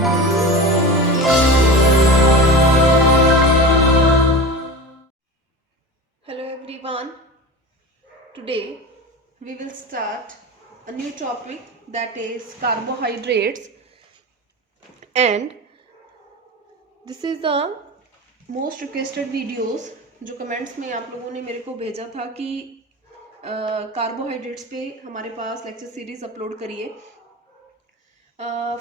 Hello everyone. Today we will start a new topic, that is carbohydrates, and this is the most requested videos जो comments में आप लोगों ने मेरे को भेजा था कि कार्बोहाइड्रेट्स पे हमारे पास लेक्चर सीरीज अपलोड करिए।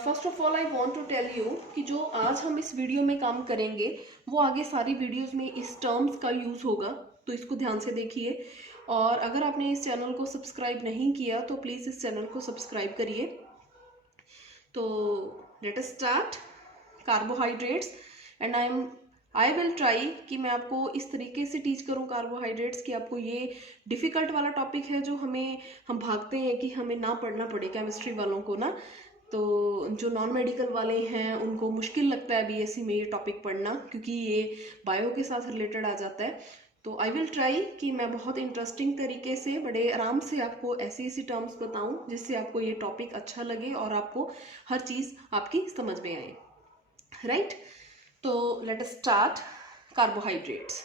First of all I want to tell you कि जो आज हम इस वीडियो में काम करेंगे वो आगे सारी वीडियोस में इस टर्म्स का यूज़ होगा, तो इसको ध्यान से देखिए। और अगर आपने इस चैनल को सब्सक्राइब नहीं किया तो प्लीज़ इस चैनल को सब्सक्राइब करिए। तो let us start carbohydrates and I will try कि मैं आपको इस तरीके से टीच करूं कार्बोहाइड्रेट्स कि आपको ये डिफ़िकल्ट वाला टॉपिक है जो हम भागते हैं कि हमें ना पढ़ना पड़े केमिस्ट्री वालों को ना, तो जो नॉन मेडिकल वाले हैं उनको मुश्किल लगता है बीएससी में ये टॉपिक पढ़ना क्योंकि ये बायो के साथ रिलेटेड आ जाता है। तो आई विल ट्राई कि मैं बहुत इंटरेस्टिंग तरीके से बड़े आराम से आपको ऐसी ऐसी टर्म्स बताऊं जिससे आपको ये टॉपिक अच्छा लगे और आपको हर चीज़ आपकी समझ में आए, राइट? तो let us start carbohydrates.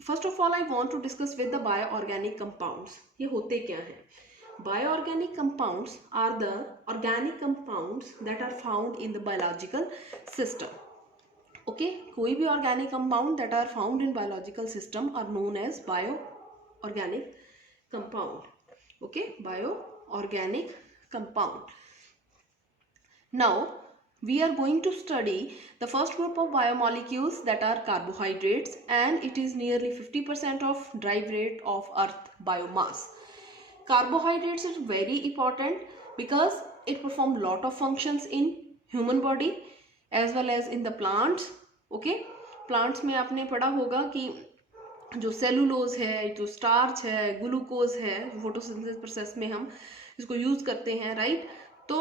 First of all I want to discuss with the bioorganic compounds. ये होते क्या हैं? Bioorganic compounds are the organic compounds that are found in the biological system. Okay, कोई भी organic compound that are found in biological system are known as bioorganic compound. Okay, bioorganic compound. Now we are going to study the first group of biomolecules, that are carbohydrates, and it is nearly 50% of drive rate of earth biomass. Carbohydrates are very important because it perform lot of functions in human body as well as in the plants. Okay, plants में आपने पढ़ा होगा कि जो cellulose है, जो starch है, glucose है, फोटोसिंथेसिस प्रोसेस में हम इसको यूज करते हैं, राइट? तो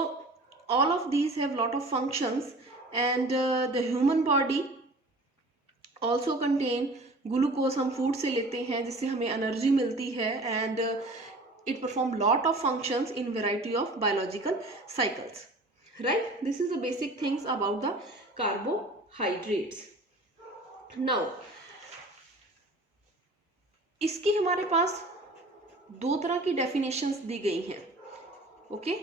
all of these have lot of functions and the human body also contain glucose. हम फूड से लेते हैं जिससे हमें एनर्जी मिलती है and it perform lot of functions in variety of biological cycles, right? This is the basic things about the carbohydrates. Now इसकी हमारे पास दो तरह की definitions दी गई हैं। Okay,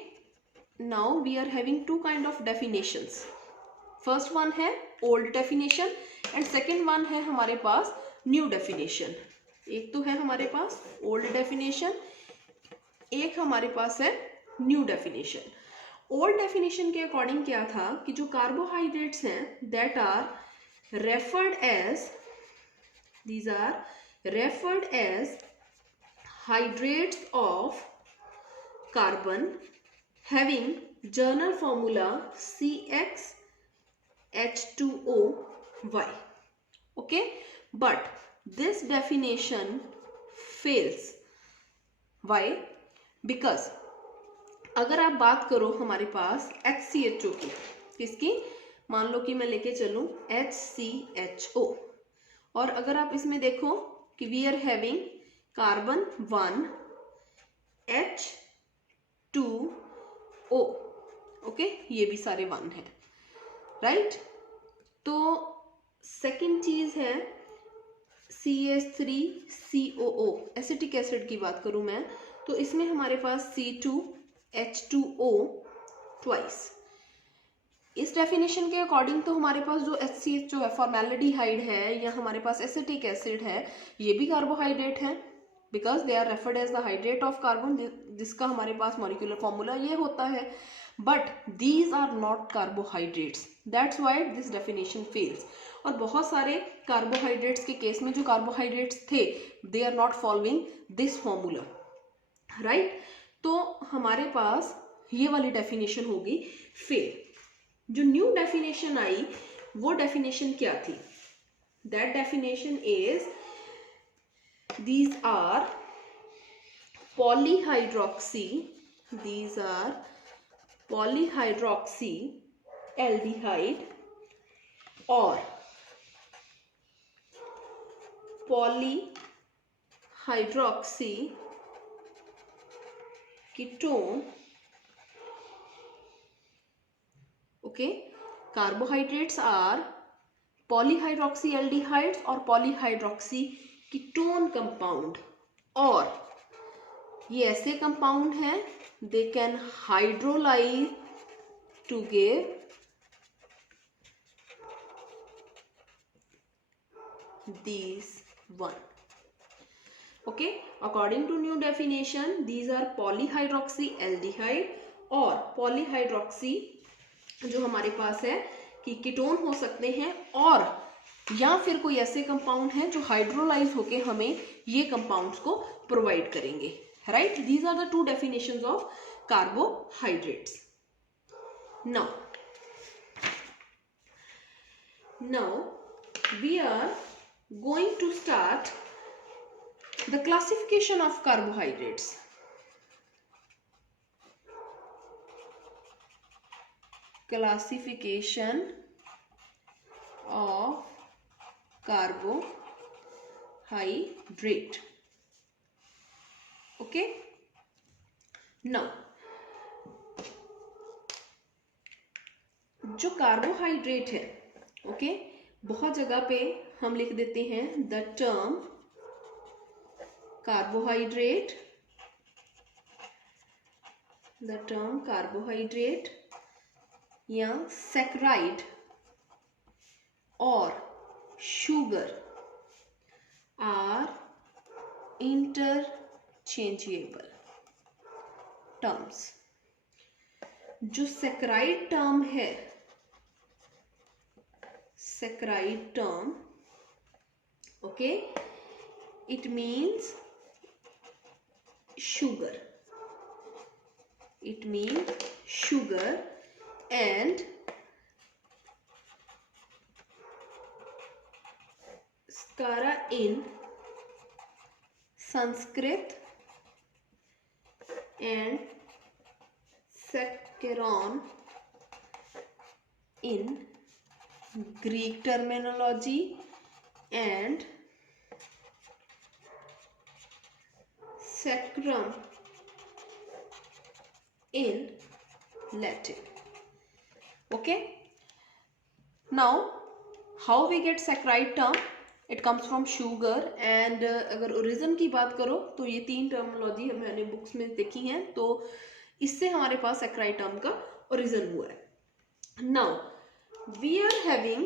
now we are having two kind of definitions. First one है old definition and second one है हमारे पास new definition. एक तो है हमारे पास old definition, एक हमारे पास है न्यू डेफिनेशन। ओल्ड डेफिनेशन के अकॉर्डिंग क्या था कि जो कार्बोहाइड्रेट्स हैं that are referred as, these are referred as hydrates of carbon having general formula CxH2O(Y). Okay, but this definition fails. Why? Because अगर आप बात करो हमारे पास HCHO की, किसकी? मान लो कि मैं लेके चलूं HCHO, और अगर आप इसमें देखो कि we are having carbon 1 H2O, okay, ये भी सारे 1 हैं, राइट? तो सेकेंड चीज है CH3COO, एसिटिक एसिड की बात करूं मैं तो इसमें हमारे पास C2H2O ट्वाइस। इस डेफिनेशन के अकॉर्डिंग तो हमारे पास जो HCHO है, फॉर्मेल्डिहाइड है, या हमारे पास एसिटिक एसिड है, ये भी कार्बोहाइड्रेट है because they are referred as the hydrate of carbon, जिसका हमारे पास मॉलिक्यूलर फॉर्मूला ये होता है। But these are not carbohydrates, that's why this definition fails. और बहुत सारे कार्बोहाइड्रेट्स के केस में जो कार्बोहाइड्रेट्स थे they are not following this formula, right? तो हमारे पास ये वाली डेफिनेशन होगी फेल। जो न्यू डेफिनेशन आई वो डेफिनेशन क्या थी? That definition is these are polyhydroxy, these are polyhydroxy aldehyde or polyhydroxy ketone okay, carbohydrates are polyhydroxyaldehydes और पॉलीहाइड्रोक्सी कीटोन कंपाउंड, और ये ऐसे कंपाउंड हैं they can hydrolyse to give these one. Okay, according to new definition, these are polyhydroxyaldehyde और polyhydroxy जो हमारे पास है कि कीटोन हो सकते हैं, और या फिर कोई ऐसे कंपाउंड हैं जो हाइड्रोलाइज होके हमें ये कंपाउंड्स को प्रोवाइड करेंगे, right. These are the two definitions of carbohydrates. now we are going to start the classification of carbohydrates. Classification of carbohydrate. Okay, now जो कार्बोहाइड्रेट है, ओके, बहुत जगह पे हम लिख देते हैं द टर्म कार्बोहाइड्रेट या सैकराइड और शुगर आर इंटरचेंजेबल टर्म्स. जो सैकराइड टर्म है, saccharide term, okay, it means sugar, and skara in Sanskrit and saccharon in Greek terminology and saccharum in Latin. Okay, now how we get saccharide term? It comes from sugar, and अगर origin की बात करो तो ये तीन terminology मैंने books में देखी हैं, तो इससे हमारे पास सैकराइड टर्म का ओरिजिन हुआ है. now we are having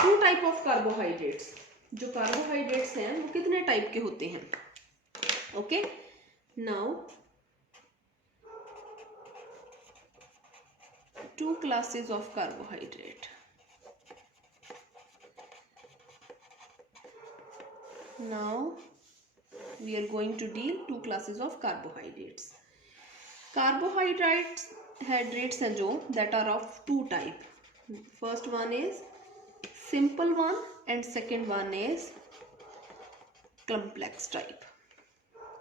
two type of carbohydrates. जो कार्बोहाइड्रेट्स हैं वो कितने टाइप के होते हैं? Okay, now two classes of carbohydrate. now we are going to deal two classes of carbohydrates. Carbohydrates हैं जो that are of two type. First one is simple one and second one is complex type.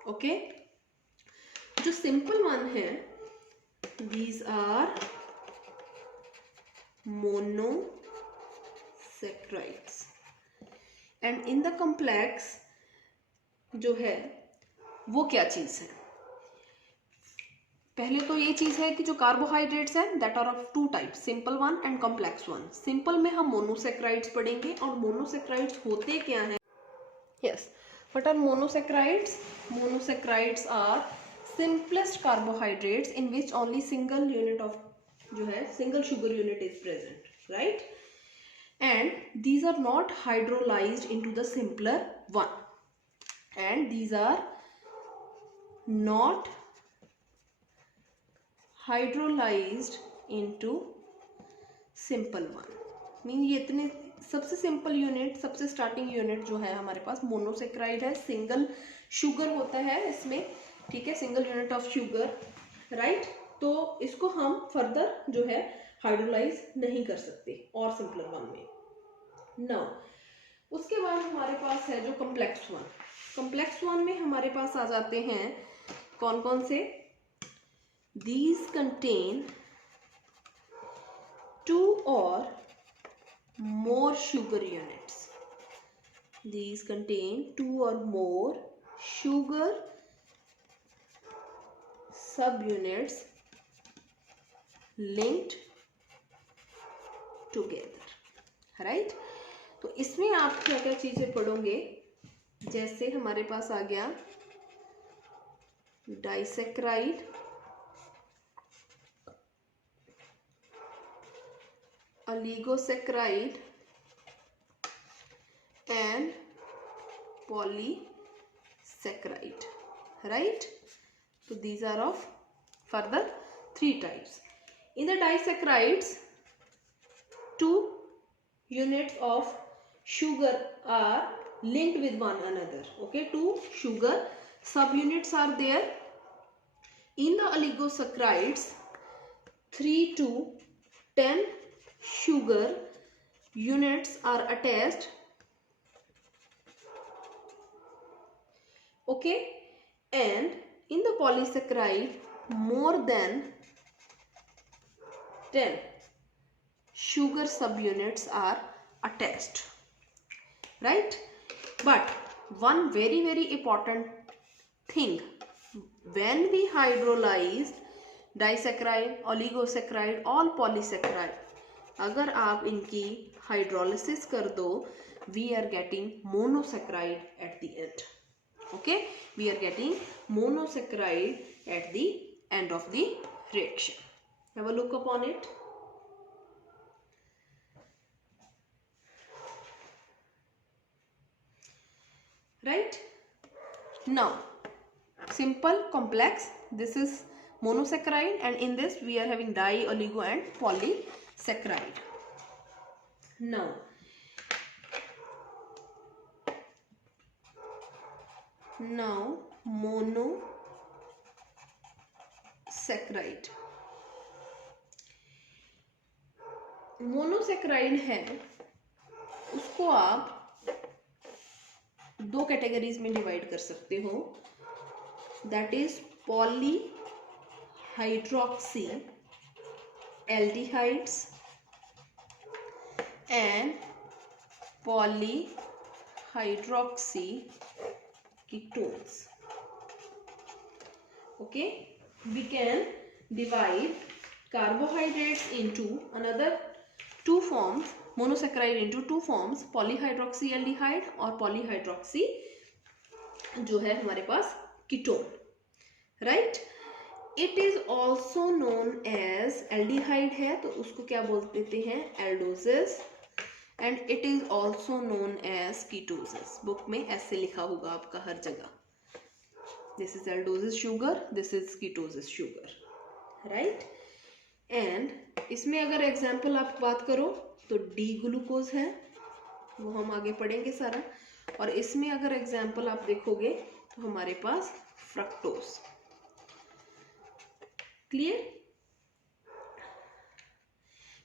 Okay, जो simple one है, these are monosaccharides, and in the complex जो है वो क्या चीज है? पहले तो ये चीज है कि जो कार्बोहाइड्रेट्स हैं that are of two type, simple one and complex one. Simple में हम मोनोसैकराइड्स पढ़ेंगे, और मोनोसैकराइड्स होते क्या हैं? Yes, what are monosaccharides? Monosaccharides are simplest carbohydrates in which only single unit of जो है single sugar unit is present, right, and these are not hydrolysed into the simpler one, and these are not hydrolysed into simple one. Mean ये इतने सबसे simple unit, सबसे starting unit जो है हमारे पास monosaccharide है, सिंगल शुगर होता है इसमें, ठीक है, single unit of sugar, right. तो इसको हम फर्दर जो है हाइड्रोलाइज नहीं कर सकते और सिंपलर वन में. नाउ उसके बाद हमारे पास है जो कॉम्प्लेक्स वन. कॉम्प्लेक्स वन में हमारे पास आ जाते हैं कौन कौन से? These contain two or more sugar units. These contain two or more sugar subunits linked together, right? तो इसमें आप क्या क्या चीजें पढ़ोगे, जैसे हमारे पास आ गया disaccharide, oligosaccharides and polysaccharide, right? So these are of further three types. In the disaccharides, two units of sugar are linked with one another. Okay, two sugar subunits are there. In the oligosaccharides, 3 to 10 sugar units are attached. Okay, and in the polysaccharide, more than 10 sugar subunits are attached, right? But one very important thing, when we hydrolyze disaccharide, oligosacharide or polysaccharide, अगर आप इनकी hydrolysis कर दो, we are getting monosaccharide at the end. Okay, we are getting monosaccharide at the end of the reaction. Have a look upon it. Right? Now, simple, complex, this is monosaccharide, and in this we are having di, oligo and polysaccharide. Now, monosaccharide. Monosaccharide है, उसको आप दो categories में divide कर सकते हो, that is polyhydroxy aldehydes and polyhydroxy ketones. Okay, we can divide carbohydrates into another two forms, monosaccharide into two forms, polyhydroxyaldehyde और polyhydroxy जो है हमारे पास ketone, right? It is also known as aldehyde है तो उसको क्या बोल देते हैं, aldoses, and it is also known as ketoses. Book में ऐसे लिखा होगा आपका हर जगह, this is aldoses sugar, this is ketoses sugar, right? And इसमें अगर एग्जाम्पल आप बात करो तो डी ग्लूकोज है, वो हम आगे पढ़ेंगे सारा, और इसमें अगर एग्जाम्पल आप देखोगे तो हमारे पास fructose. Clear?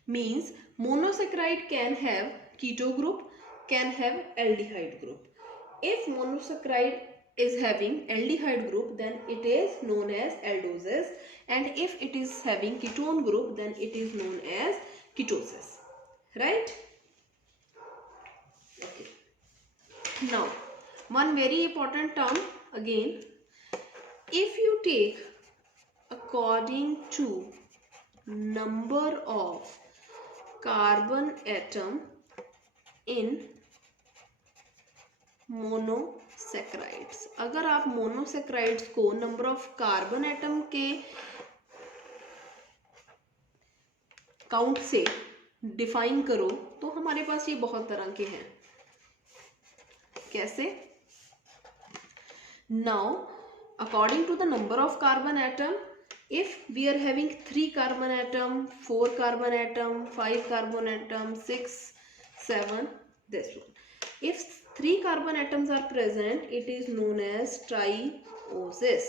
Means monosaccharide can have keto group, can have aldehyde group. If monosaccharide is having aldehyde group, then it is known as aldosis, and if it is having ketone group, then it is known as ketosis, right? Okay. Now, one very important term again, if you take according to number of carbon atom in monosaccharides, अगर आप monosaccharides को number of carbon atom के count से define करो तो हमारे पास ये बहुत तरह के हैं. कैसे? Now according to the number of carbon atom, if we are having 3 carbon atom, 4 carbon atom, 5 carbon atom, 6, 7, this one, if 3 carbon atoms are present, it is known as triosis.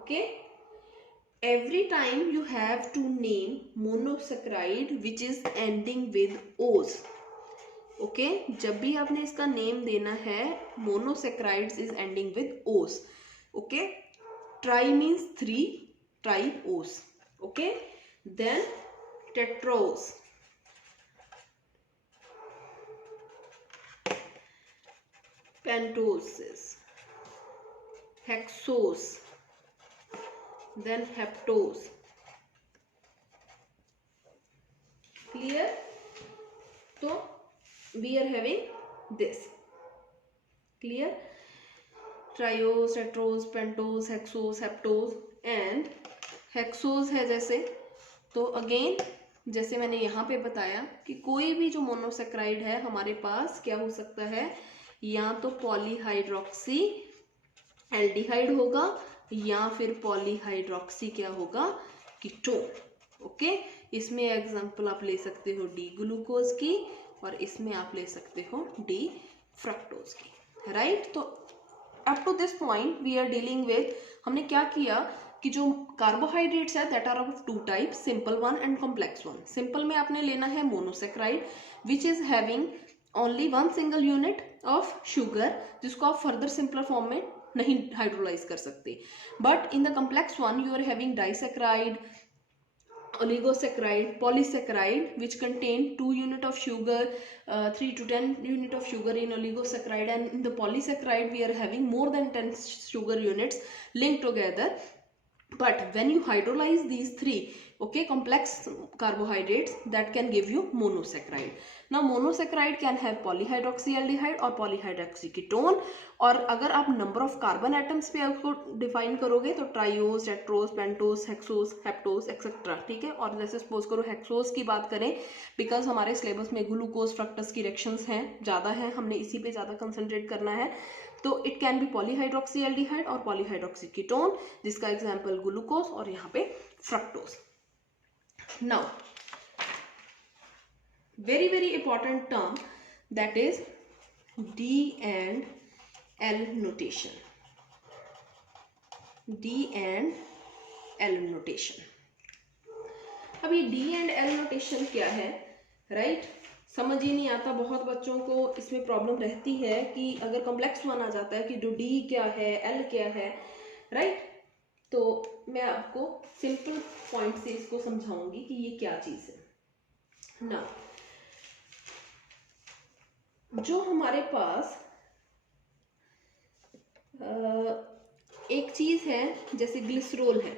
Okay, every time you have to name monosaccharide which is ending with O's. Okay, जब भी आपने इसका name देना है, monosaccharides is ending with O's. Okay, tri means 3, triose. Okay, then tetrose, pentoses, hexose, then heptose. Clear? So we are having this. Clear? Triose, tetrose, pentose, hexose, heptose and hexose है जैसे, तो again जैसे मैंने यहाँ पे बताया कि कोई भी जो मोनोसेक्राइड है हमारे पास क्या हो सकता है, या तो पॉलीहाइड्रोक्सी एल्डिहाइड होगा या फिर पॉलीहाइड्रोक्सी क्या होगा, कीटोन। ओके, इसमें एग्जांपल आप ले सकते हो डी ग्लूकोज की और इसमें आप ले सकते हो डी फ्रक्टोज की। राइट, तो up to this point we are dealing with, हमने क्या किया कि जो कार्बोहाइड्रेट्स है that are of two type, simple one and complex one. Simple में आपने लेना है monosaccharide which is having only one single unit of sugar, जिसको आप फर्दर सिंपलर फॉर्म में नहीं हाइड्रोलाइज कर सकते। But in the complex one you are having disaccharide, oligosaccharide, polysaccharide which contain 2 unit of sugar, 3 to 10 unit of sugar in oligosaccharide, and in the polysaccharide we are having more than 10 sugar units linked together. But when you hydrolyze these three, okay, complex carbohydrates, that can give you monosaccharide. Now monosaccharide can have polyhydroxyaldehyde और polyhydroxyketone, और अगर आप number of carbon atoms पे उसको define करोगे तो ट्राइओस, Tedros, pentose, hexose, हेप्टोस etcetera. ठीक है, और जैसे सपोज करो हेक्सोस की बात करें, बिकॉज हमारे सिलेबस में ग्लूकोज फ्रक्टस की रिएक्शंस हैं ज़्यादा हैं, हमने इसी पे ज़्यादा कंसंट्रेट करना है, तो इट कैन बी पॉलीहाइड्रोक्सीएल्डिहाइड और पॉलीहाइड्रोक्सीकीटोन, जिसका एग्जांपल ग्लूकोज और यहाँ पे fructose. Now very very important term that is D and L notation. D and L notation, अब ये डी एंड एल नोटेशन क्या है, राइट? समझ ही नहीं आता, बहुत बच्चों को इसमें प्रॉब्लम रहती है कि अगर कॉम्प्लेक्स वन आ जाता है कि जो डी क्या है, एल क्या है, राइट? तो मैं आपको सिंपल पॉइंट से इसको समझाऊंगी कि ये क्या चीज है ना। जो हमारे पास एक चीज है जैसे ग्लिसरॉल है,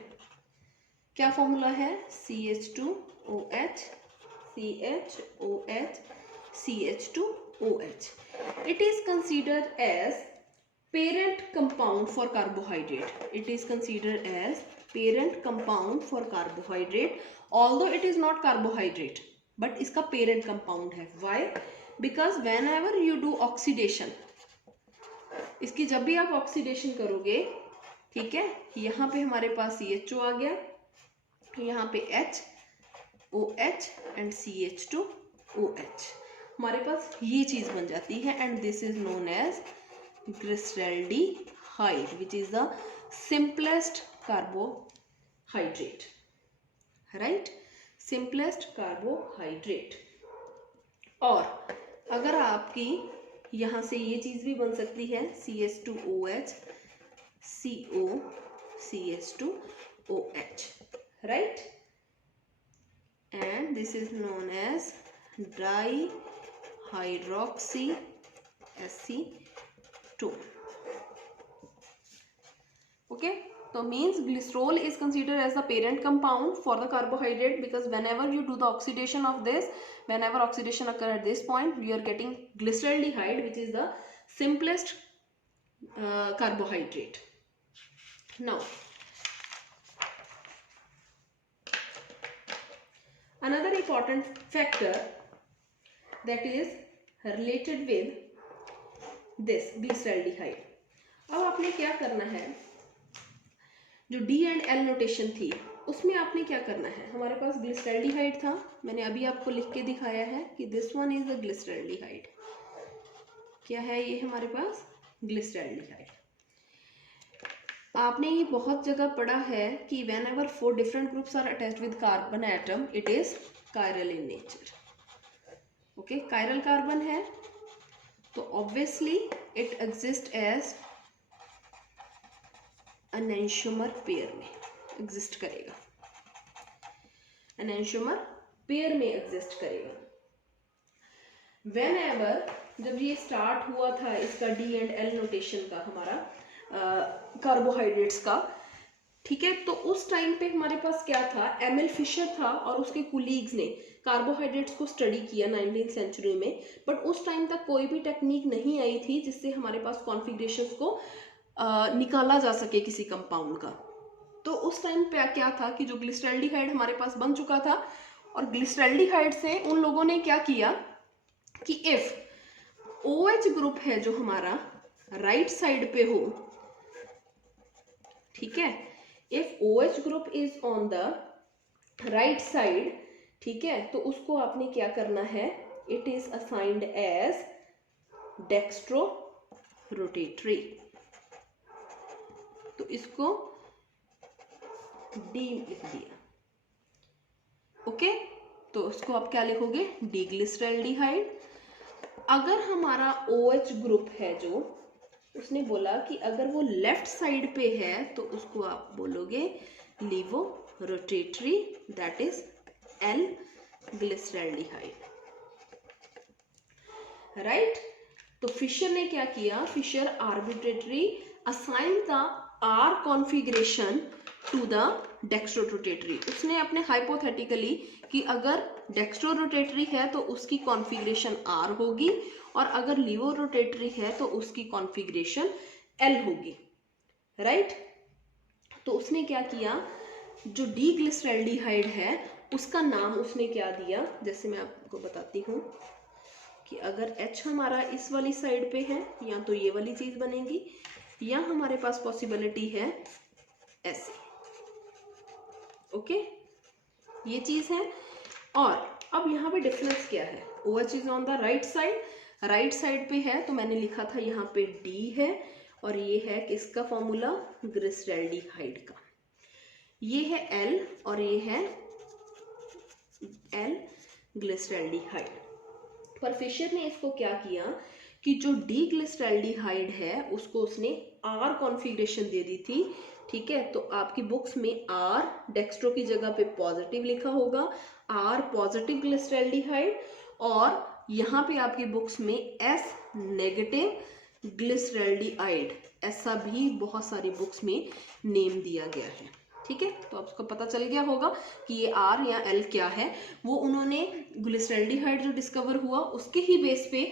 क्या फॉर्मूला है, CH2OH CHOH CH2OH. It is considered as parent compound for carbohydrate. It is considered as parent compound for carbohydrate, although it is not carbohydrate, but इसका parent compound है. Why? Because whenever you do oxidation, इसकी जब भी आप oxidation करोगे, ठीक है, यहाँ पे हमारे पास CHO आ गया, यहाँ पे HOH एंड CH2OH, हमारे पास ये चीज बन जाती है, and this is known as glyceraldehyde which is the simplest carbohydrate, right? Simplest carbohydrate. और अगर आपकी यहाँ से ये चीज भी बन सकती है, CH2OH CO CH2OH, right? And this is known as dihydroxy acetone. Okay, so means glycerol is considered as the parent compound for the carbohydrate, because whenever you do the oxidation of this, whenever oxidation occur at this point, we are getting glyceraldehyde, which is the simplest carbohydrate. Now another important factor that is related with this glyceraldehyde. अब आपने क्या करना है, जो D and L notation थी उसमें आपने क्या करना है, हमारे पास ग्लिसरॉल्डिहाइड था, मैंने अभी आपको लिख के दिखाया है कि this one is a glyceraldehyde. क्या है ये हमारे पास, ग्लिसरॉल्डिहाइड। आपने ये बहुत जगह पढ़ा है कि whenever 4 different groups are attached with carbon atom, it is chiral in nature. Okay, chiral carbon है तो obviously it exist as enantiomer pair में एग्जिस्ट करेगा, एनेंटियोमर पेयर में एग्जिस्ट करेगा। वेन एवर जब ये स्टार्ट हुआ था इसका डी एंड एल नोटेशन का हमारा कार्बोहाइड्रेट्स का। ठीक है, तो उस टाइम पे हमारे पास क्या था, एमएल फिशर था और उसके कुलीग्स ने कार्बोहाइड्रेट्स को स्टडी किया 19th सेंचुरी में, बट उस टाइम तक कोई भी टेक्निक नहीं आई थी जिससे हमारे पास कॉन्फ़िगरेशंस को निकाला जा सके किसी कंपाउंड का। तो उस टाइम पे क्या था कि जो ग्लिसरल्डिहाइड हमारे पास बन चुका था, और ग्लिसरल्डिहाइड से उन लोगों ने क्या किया कि इफ OH ग्रुप है जो हमारा राइट साइड पे हो, ठीक है, if OH group is on the right side, ठीक है, तो उसको आपने क्या करना है, it is assigned as dextrorotatory. तो इसको डी लिख दिया। ओके, तो इसको आप क्या लिखोगे, डीग्लिसरल्डिहाइड। अगर हमारा OH ग्रुप है जो, उसने बोला कि अगर वो लेफ्ट साइड पे है तो उसको आप बोलोगे laevorotatory, that is L glyceraldehyde, right. तो फिशर ने क्या किया, Fischer arbitrarily assign the R configuration to the dextrorotatory. उसने अपने हाइपोथेटिकली कि अगर डेक्स्ट्रो रोटेटरी है तो उसकी कॉन्फ़िगरेशन R होगी, और अगर लीवो रोटेटरी है तो उसकी कॉन्फ़िगरेशन L होगी, राइट। तो उसने क्या किया, जो डीग्लिसरल्डिहाइड है उसका नाम उसने क्या दिया, जैसे मैं आपको बताती हूँ कि अगर H हमारा इस वाली साइड पे है, या तो ये वाली चीज बनेगी, या हमारे पास पॉसिबिलिटी है ऐसे। ओके, ये चीज है। और अब यहाँ पे डिफरेंस क्या है, OH is on the right side, right side पे है तो मैंने लिखा था यहाँ पे D है, और ये है किसका फॉर्मूला, ग्लिसरल्डिहाइड का। ये है L और ये है L ग्लिसरल्डिहाइड। पर फिशर ने इसको क्या किया कि जो डीग्लिसरल्डिहाइड है उसको उसने R कॉन्फ़िगरेशन दे दी थी, ठीक है। तो आपकी बुक्स में R डेक्स्ट्रो की जगह पे पॉजिटिव लिखा होगा, R पॉजिटिव ग्लिसरल्डिहाइड, और यहाँ पे आपकी बुक्स में S नेगेटिव ग्लिसरल्डिहाइड, ऐसा भी बहुत सारी बुक्स में नेम दिया गया है, ठीक है। तो आपको पता चल गया होगा कि ये R या L क्या है। वो उन्होंने ग्लिसरल्डिहाइड जो डिस्कवर हुआ उसके ही बेस पे,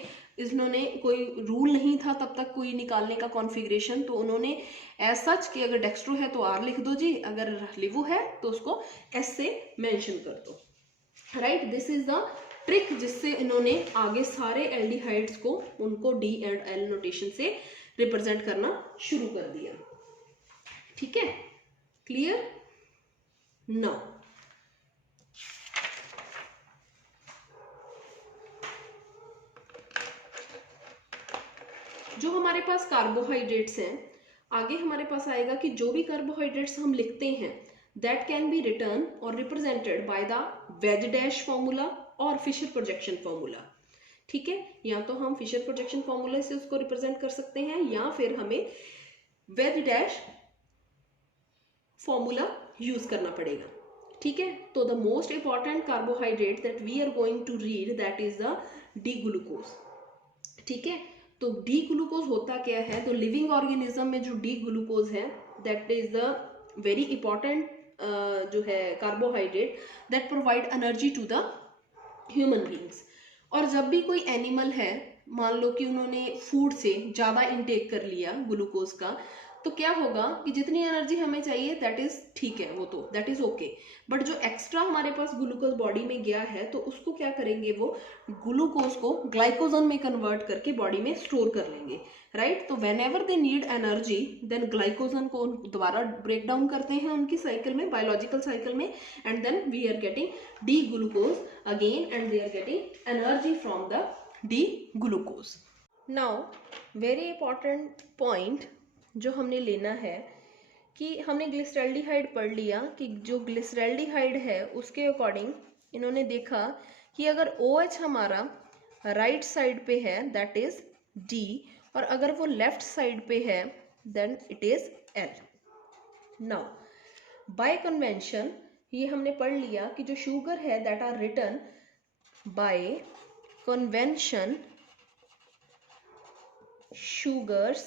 इन्होंने कोई रूल नहीं था तब तक कोई निकालने का कॉन्फ़िगरेशन, तो उन्होंने ऐसा सच कि अगर डेक्स्ट्रो है तो R लिख दो जी, अगर लिवो है तो उसको S से मेंशन कर दो, right. This is the trick जिससे इन्होंने आगे सारे एल्डिहाइड्स को उनको D एंड L नोटेशन से रिप्रेजेंट करना शुरू कर दिया, ठीक है, क्लियर। नाउ जो हमारे पास कार्बोहाइड्रेट्स हैं, आगे हमारे पास आएगा कि जो भी कार्बोहाइड्रेट्स हम लिखते हैं दैट कैन बी रिटर्न और represented by the ways dash formula और फिशर प्रोजेक्शन फॉर्मूला, ठीक है। या तो हम फिशर प्रोजेक्शन फॉर्मूला से उसको रिप्रेजेंट कर सकते हैं, या फिर हमें वेज डैश फॉर्मूला यूज करना पड़ेगा, ठीक है। तो the most important carbohydrate that we are going to read that is the D glucose, ठीक है। तो डी ग्लूकोज होता क्या है, तो लिविंग ऑर्गेनिज्म में जो डी ग्लूकोज है that is the very important जो है carbohydrate that provide energy to the human beings. और जब भी कोई एनिमल है, मान लो कि उन्होंने फूड से ज़्यादा इनटेक कर लिया ग्लूकोज का, तो क्या होगा कि जितनी एनर्जी हमें चाहिए दैट इज ठीक है, वो तो दैट इज ओके, बट जो एक्स्ट्रा हमारे पास ग्लूकोज बॉडी में गया है तो उसको क्या करेंगे, वो ग्लूकोज को ग्लाइकोजन में कन्वर्ट करके बॉडी में स्टोर कर लेंगे, राइट। तो whenever they need energy then glycogen को दोबारा ब्रेक डाउन करते हैं उनकी साइकिल में, बायोलॉजिकल साइकिल में, and then we are getting D glucose again and they are getting energy from the D glucose. Now very important point जो हमने लेना है कि हमने ग्लिसरल्डिहाइड पढ़ लिया कि जो ग्लिसरल्डिहाइड है उसके अकॉर्डिंग इन्होंने देखा कि अगर OH हमारा राइट साइड पे है दैट इज D, और अगर वो लेफ्ट साइड पे है then it is L। Now by convention ये हमने पढ़ लिया कि जो शुगर है that are written by convention, sugars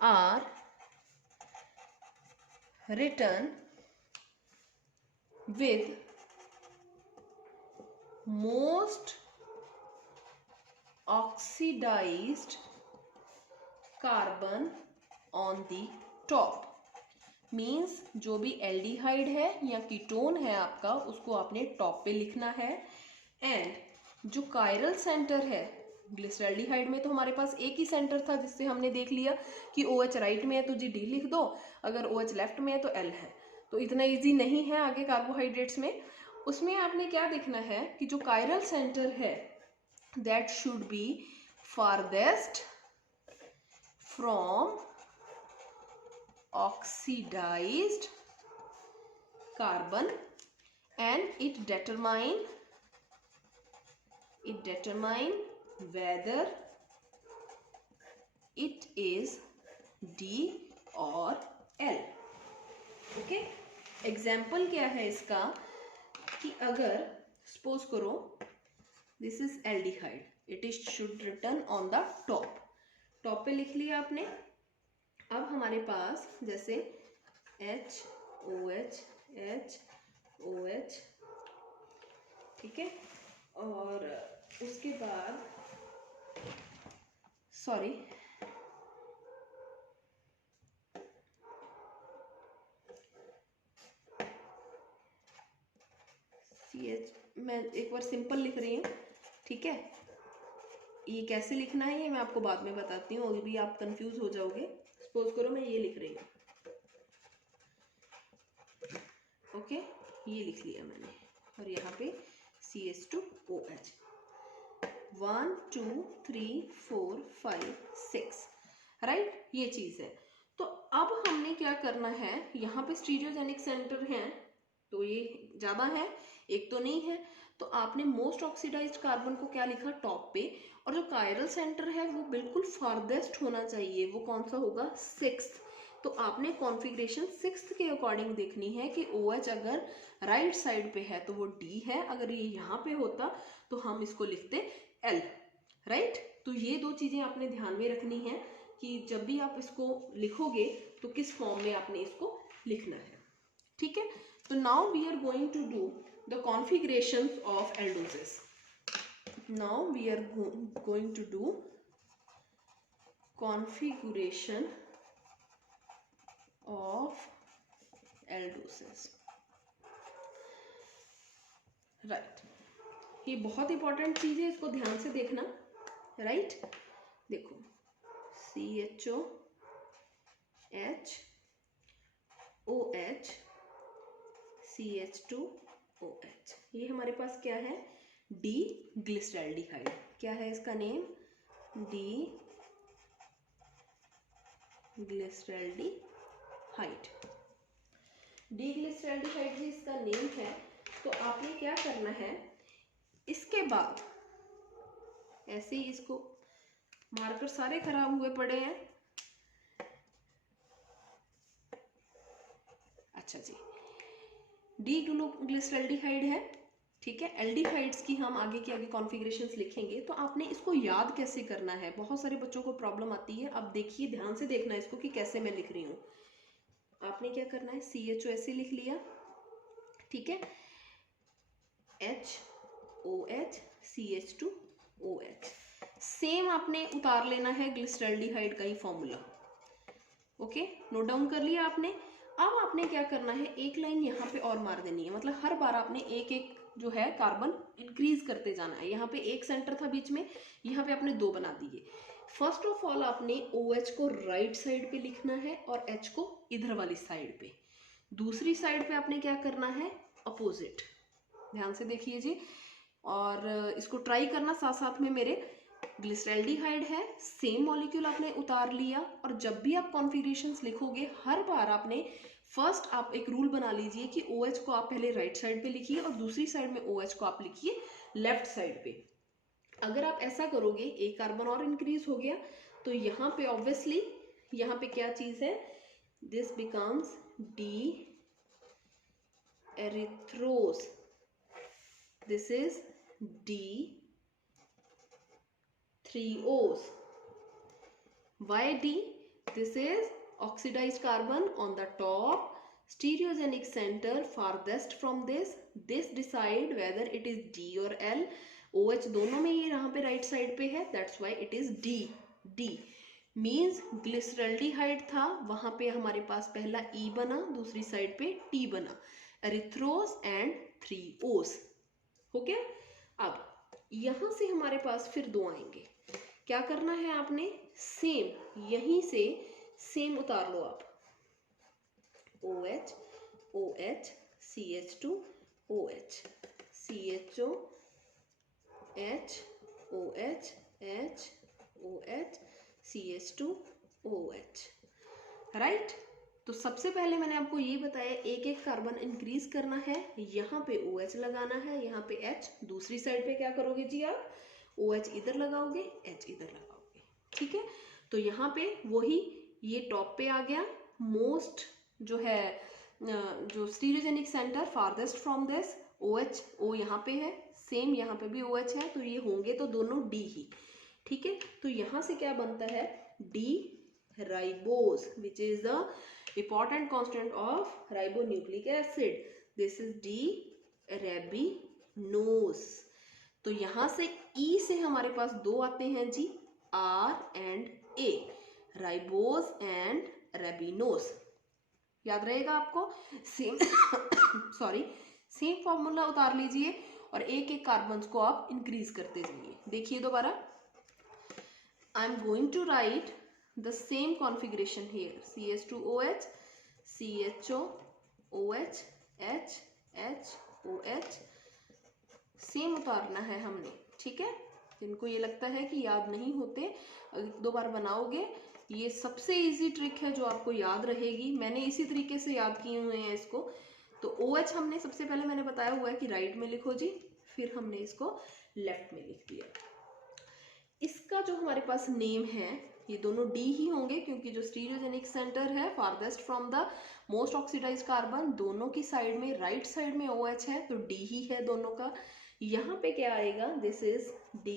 are written with most oxidized carbon on the top. Means जो भी एल्डिहाइड है या कीटोन है आपका, उसको आपने टॉप पे लिखना है. एंड जो कायरल सेंटर है, ग्लिसरल्डिहाइड में तो हमारे पास एक ही सेंटर था जिससे हमने देख लिया कि OH राइट में है तो जी डी लिख दो, अगर OH लेफ्ट में है तो L है. तो इतना इजी नहीं है आगे कार्बोहाइड्रेट्स में. उसमें आपने क्या देखना है कि जो कायरल सेंटर है that should be farthest from oxidized carbon, and it determine whether it is D or L. Okay. Example क्या है इसका कि अगर सपोज करो this is aldehyde, it is should written on the top पे लिख लिया आपने. अब हमारे पास जैसे HOH HOH, ठीक है, और उसके बाद सॉरी CH, मैं एक बार सिंपल लिख रही हूँ, ठीक है. ये कैसे लिखना है ये मैं आपको बाद में बताती हूँ, अभी आप कंफ्यूज हो जाओगे. सपोज करो मैं ये लिख रही हूँ, ओके, ये लिख लिया मैंने, और यहाँ पे CH2OH 1 2 3 4 5 6, राइट, ये चीज है. तो अब हमने क्या करना है, यहाँ पे स्टीरियोजेनिक सेंटर है तो ये ज्यादा है, एक तो नहीं है, तो आपने मोस्ट ऑक्सीडाइज्ड कार्बन को क्या लिखा टॉप पे, और जो कायरल सेंटर है वो बिल्कुल फारदेस्ट होना चाहिए. वो कौन सा होगा, 6th. तो आपने कॉन्फ़िगरेशन 6th के अकॉर्डिंग देखनी है कि OH अगर राइट साइड पे है तो वो D है, अगर ये यहाँ पे होता तो हम इसको लिखते L, राइट. तो ये दो चीजें आपने ध्यान में रखनी है कि जब भी आप इसको लिखोगे तो किस फॉर्म में आपने इसको लिखना है, ठीक है. तो now we are going to do the configurations of aldoses. Now we are going to do configuration of aldoses. Right. ये बहुत इंपॉर्टेंट चीज है, इसको ध्यान से देखना, राइट. देखो CHOH OH CH2OH, ये हमारे पास क्या है, डी ग्लिसरल्डिहाइड. क्या है इसका name, D glyceraldehyde. D glyceraldehyde भी इसका नेम है. तो आपने क्या करना है, इसके बाद ऐसे ही इसको, मार्कर सारे खराब हुए पड़े हैं, अच्छा जी, डी ग्लिसरल्डिहाइड है, ठीक है. एल्डिहाइड्स की हम आगे के आगे कॉन्फ़िगरेशंस लिखेंगे. तो आपने इसको याद कैसे करना है, बहुत सारे बच्चों को प्रॉब्लम आती है. अब देखिए, ध्यान से देखना इसको कि कैसे मैं लिख रही हूँ. आपने क्या करना है, CHO ऐसे लिख लिया, ठीक है, HOH CH2OH. सेम आपने उतार लेना है ग्लिसरल्डिहाइड का ही फॉर्मूला, ओके, नोट डाउन कर लिया आपने. अब आपने क्या करना है, एक लाइन यहाँ पे और मार देनी है, मतलब हर बार आपने एक एक जो है कार्बन इंक्रीज करते जाना है. यहाँ पे एक सेंटर था बीच में, यहाँ पे आपने 2 बना दिए. फर्स्ट ऑफ ऑल आपने OH को राइट साइड पे लिखना है और H को इधर वाली साइड पे. दूसरी साइड पे आपने क्या करना है, अपोजिट. ध्यान से देखिए जी, और इसको ट्राई करना साथ साथ में. मेरे ग्लिसरल्डिहाइड है, सेम मॉलिक्यूल आपने उतार लिया, और जब भी आप कॉन्फ़िगरेशंस लिखोगे हर बार आपने फर्स्ट आप एक रूल बना लीजिए कि OH को आप पहले राइट साइड पे लिखिए और दूसरी साइड में OH को आप लिखिए लेफ्ट साइड पे. अगर आप ऐसा करोगे, एक कार्बन और इंक्रीज हो गया, तो यहाँ पे ऑब्वियसली यहाँ पे क्या चीज है, this becomes D erythrose, this is D 3 O's. Why D? This is oxidised carbon on the top, stereogenic centre farthest from this decide whether it is D और एल। OH दोनों में ये यहाँ पे राइट साइड पे है, that's why it is D means glyceraldehyde था, वहां पे हमारे पास पहला E बना, दूसरी साइड पे T बना, एरिथ्रोस एंड 3 O's। हो गया। अब यहां से हमारे पास फिर दो आएंगे, क्या करना है आपने, सेम यहीं से सेम उतार लो आप, OH OH CH2 OH CHO H OH H OH CH2 OH, right. तो सबसे पहले मैंने आपको ये बताया एक एक कार्बन इंक्रीज करना है, यहाँ पे OH लगाना है, यहाँ पे H, दूसरी साइड पे क्या करोगे जी आप, OH इधर लगाओगे, H इधर लगाओगे, ठीक है। तो यहाँ पे वही ये टॉप पे आ गया, मोस्ट जो है जो stereogenic centre farthest from this, OH O यहाँ पे है, सेम यहाँ पे भी OH है, तो ये होंगे तो दोनों D ही, ठीक है। तो यहाँ से क्या बनता है, D ribose which is the important constant of ribonucleic acid, this is D ribinose। तो यहां से E से हमारे पास दो आते हैं जी, R and A, ribose and arabinose, याद रहेगा आपको, सेम सॉरी सेम फॉर्मूला उतार लीजिए और एक एक कार्बन को आप इंक्रीज करते जाइए। देखिए दोबारा, I am going to write the same configuration here, CH2OH CHO OH H H OH, same उतारना है हमने, ठीक है। जिनको ये लगता है कि याद नहीं होते, एक दो बार बनाओगे, ये सबसे इजी ट्रिक है जो आपको याद रहेगी, मैंने इसी तरीके से याद किए हुए हैं इसको। तो OH हमने सबसे पहले मैंने बताया हुआ है कि राइट में लिखो जी, फिर हमने इसको लेफ्ट में लिख दिया। इसका जो हमारे पास नेम है, ये दोनों D ही होंगे क्योंकि जो स्टीरियोजेनिक सेंटर है farthest from the most oxidised carbon, दोनों की साइड में राइट साइड में OH है, तो D ही है दोनों का। यहाँ पे क्या आएगा, this is D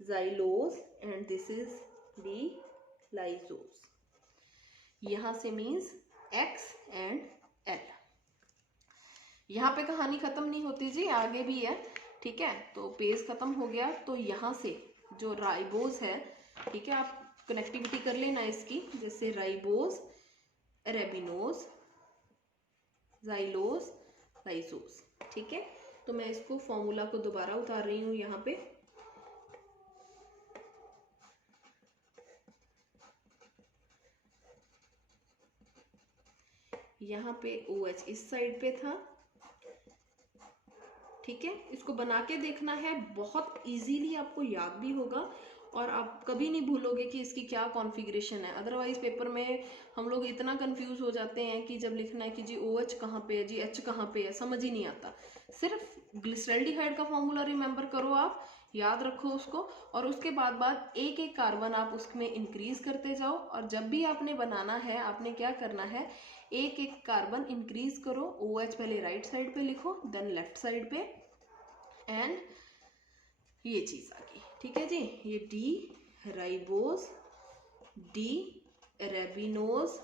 xylose and this is D लाइजोज, यहाँ से मीन्स X एंड L। यहाँ पे कहानी खत्म नहीं होती जी, आगे भी है, ठीक है। तो पेज खत्म हो गया, तो यहाँ से जो राइबोज है, ठीक है, आप कनेक्टिविटी कर लेना इसकी, जैसे राइबोज रेबिनोज जाइलोज लाइसोज, ठीक है। तो मैं इसको फॉर्मूला को दोबारा उतार रही हूं यहाँ पे, यहाँ पे OH इस साइड पे था, ठीक है। इसको बना के देखना है, बहुत इजीली आपको याद भी होगा और आप कभी नहीं भूलोगे कि इसकी क्या कॉन्फ़िगरेशन है। अदरवाइज पेपर में हम लोग इतना कंफ्यूज हो जाते हैं कि जब लिखना है कि जी OH कहाँ पे है, जी H कहाँ पे है, समझ ही नहीं आता। सिर्फ ग्लिसरल्डिहाइड का फॉर्मूला रिमेंबर करो, आप याद रखो उसको, और उसके बाद एक एक कार्बन आप उसमें इंक्रीज करते जाओ। और जब भी आपने बनाना है, आपने क्या करना है, एक एक कार्बन इंक्रीज करो, OH पहले राइट साइड पे लिखो, देन लेफ्ट साइड पे, एंड ये चीज आ गई, ठीक है जी। ये D राइबोज, D रेबिनोज,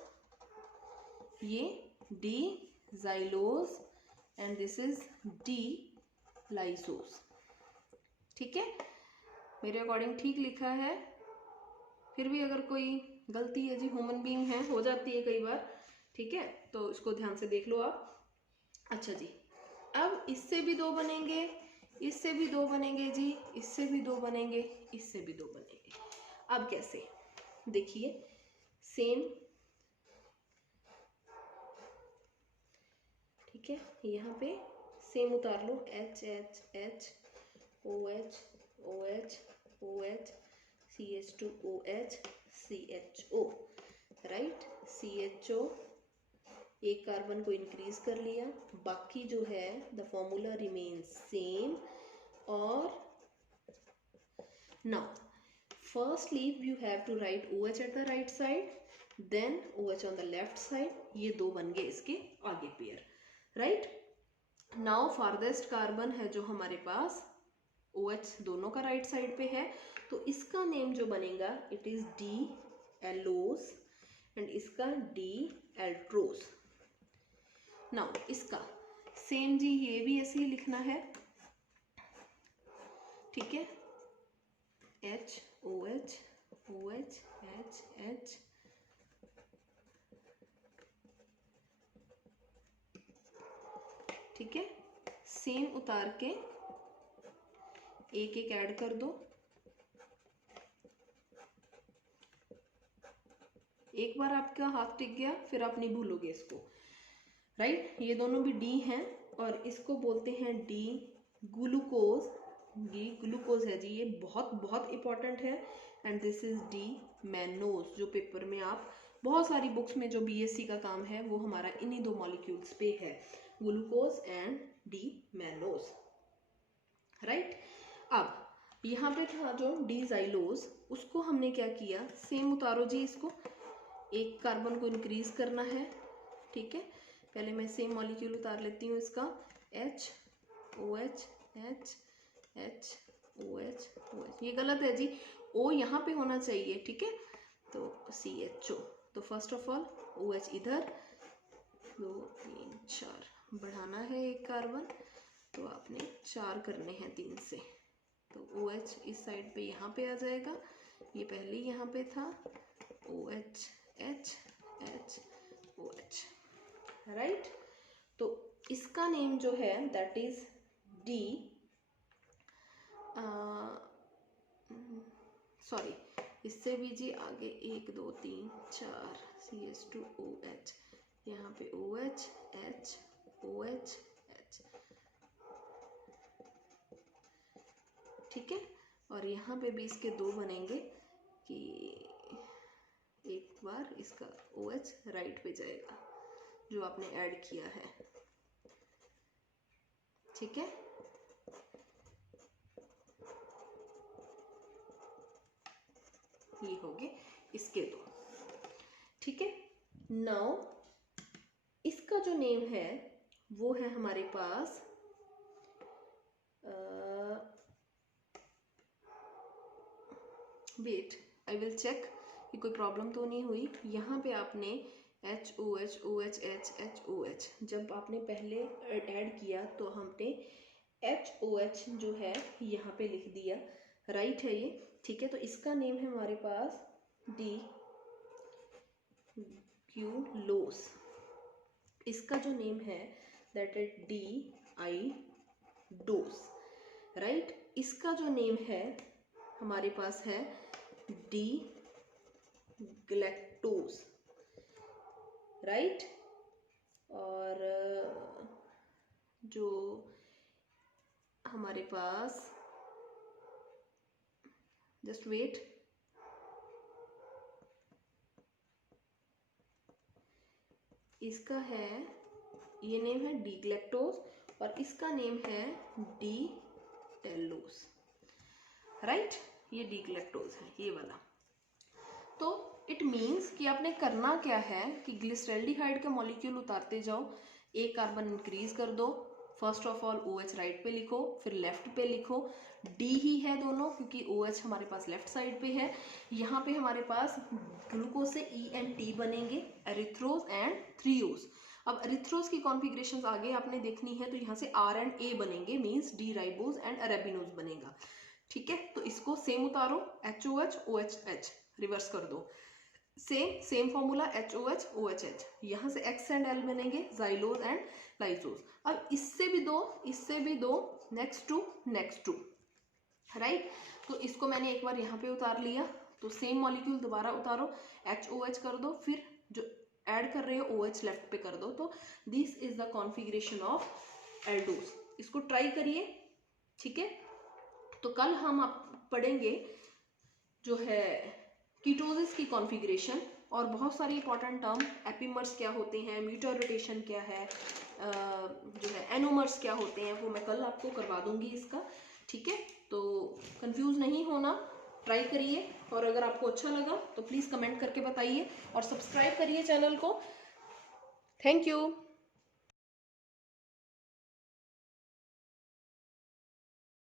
ये D xylose and this is D लाइसोज, ठीक है। मेरे अकॉर्डिंग ठीक लिखा है, फिर भी अगर कोई गलती है जी, ह्यूमन बीइंग है, हो जाती है कई बार, ठीक है। तो इसको ध्यान से देख लो आप। अच्छा जी, अब इससे भी दो बनेंगे, इससे भी दो बनेंगे जी, इससे भी दो बनेंगे, इससे भी दो बनेंगे। अब कैसे, देखिए सेम, ठीक है, यहाँ पे सेम उतार लो, H H H OH OH OH CH2 OH CHO, right. CHO एक कार्बन को इंक्रीज कर लिया, बाकी जो है द फॉर्मूला रिमेन्स सेम। और now firstly you have to write OH at the right side, then OH on the left side, ये दो बन गए इसके आगे pair, right. Now farthest carbon है जो हमारे पास, OH दोनों का राइट साइड पे है, तो इसका नेम जो बनेगा, it is D allose and इसका डी एल्ट्रोज। नाउ इसका सेम जी, ये भी ऐसे ही लिखना है, ठीक है, H O H H H, ठीक है। सेम उतार के एक एक ऐड कर दो, एक बार आपका हाथ टिक गया फिर आप नहीं भूलोगे इसको, राइट। ये दोनों भी डी हैं और इसको बोलते हैं डी ग्लूकोज। ये ग्लूकोज है जी, ये बहुत बहुत इंपॉर्टेंट है। And this is D mannose, जो पेपर में आप बहुत सारी बुक्स में जो बीएससी का काम है वो हमारा इन्हीं दो मॉलिक्यूल्स पे है, glucose and D mannose, right. अब यहाँ पे था जो डी जाइलोज, उसको हमने क्या किया, सेम उतारो जी, इसको एक कार्बन को इंक्रीज करना है, ठीक है। पहले मैं सेम मॉलिक्यूल उतार लेती हूँ इसका, H O H H H O H O H, ये गलत है जी, ओ यहाँ पे होना चाहिए, ठीक है, तो सी एच ओ। तो first of all O H इधर, 2 3 4 बढ़ाना है एक कार्बन, तो आपने 4 करने हैं 3 से, तो ओ एच इस साइड पे यहाँ पे आ जाएगा, ये पहले यहाँ पे था, O H H H O H, right. तो इसका नेम जो है दैट इज डी, सॉरी इससे भी जी आगे 1 2 3 4 CH2OH, यहाँ पे OH H OH H, ठीक है। और यहाँ पे भी इसके 2 बनेंगे कि एक बार इसका OH राइट पे जाएगा जो आपने ऐड किया है, ठीक है। ये हो गए इसके 2, ठीक है। नाउ इसका जो नेम है वो है हमारे पास वेट आई विल चेक कि कोई प्रॉब्लम तो नहीं हुई। यहाँ पे आपने HOH OH H HOH जब आपने पहले ऐड किया तो हमने HOH जो है यहाँ पे लिख दिया, राइट है ये, ठीक है। तो इसका नेम है हमारे पास डी ग्लूलोस, इसका जो नेम है that is D I dose, right. इसका जो नेम है हमारे पास है डी गैलेक्टोज, राइट। और जो हमारे पास, जस्ट वेट, इसका है, ये नेम है डी गैलेक्टोज और इसका नेम है डी टेलोस, राइट। ये डी गैलेक्टोज है ये वाला। तो इट मीन्स कि आपने करना क्या है कि ग्लिसरॉल्डिहाइड का मॉलिक्यूल उतारते जाओ, एक कार्बन इंक्रीज कर दो, first of all OH right पे लिखो, फिर लेफ्ट पे लिखो, डी ही है दोनों क्योंकि OH हमारे पास लेफ्ट साइड पे है। यहाँ पे हमारे पास ग्लूकोज से E and T बनेंगे, एरिथ्रोज एंड थ्रियोज। अब एरिथ्रोज की कॉन्फ़िगरेशंस आगे आपने देखनी है, तो यहाँ से R and A बनेंगे, means D ribose and arabinose बनेगा, ठीक है। तो इसको सेम उतारो, HOH OHH रिवर्स कर दो, सेम फॉर्मूला HOH OHH, यहाँ से X एंड L बनेंगे, जाइलोज एंड लाइजोज। अब इससे भी दो, नेक्स्ट टू, राइट। तो इसको मैंने एक बार यहाँ पे उतार लिया, तो सेम मॉलिक्यूल दोबारा उतारो, HOH कर दो, फिर जो ऐड कर रहे हो OH लेफ्ट पे कर दो। तो this is the configuration of aldose, इसको ट्राई करिए, ठीक है। तो कल हम आप पढ़ेंगे जो है कीटोसिस की कॉन्फ़िगरेशन और बहुत सारी इंपॉर्टेंट टर्म, एपीमर्स क्या होते हैं, म्यूटर रोटेशन क्या है, जो है एनोमर्स क्या होते हैं, वो मैं कल आपको करवा दूंगी इसका, ठीक है। तो कंफ्यूज नहीं होना, ट्राई करिए और अगर आपको अच्छा लगा तो प्लीज़ कमेंट करके बताइए और सब्सक्राइब करिए चैनल को। Thank you.